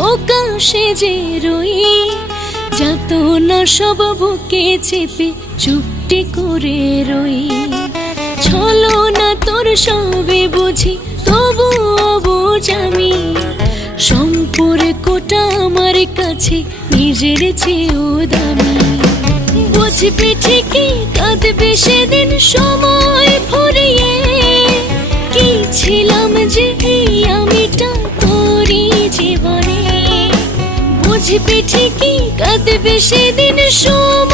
বোকা সেজে রই, যত না সব বুকে চেপে চুপটি করে রই। ছলো না তোর সবে বুঝি, তবুও বুঝ আমি, সম্পর্কটা আমার কাছে নিজের চেয়েও দামি। বুঝবি ঠিকই কাঁদবে সেদিন সময় ফুরিয়ে, কি ছিলাম যে এই আমিটা তোরই জীবনে। বুঝবি ঠিকই কাঁদবে সেদিন সময়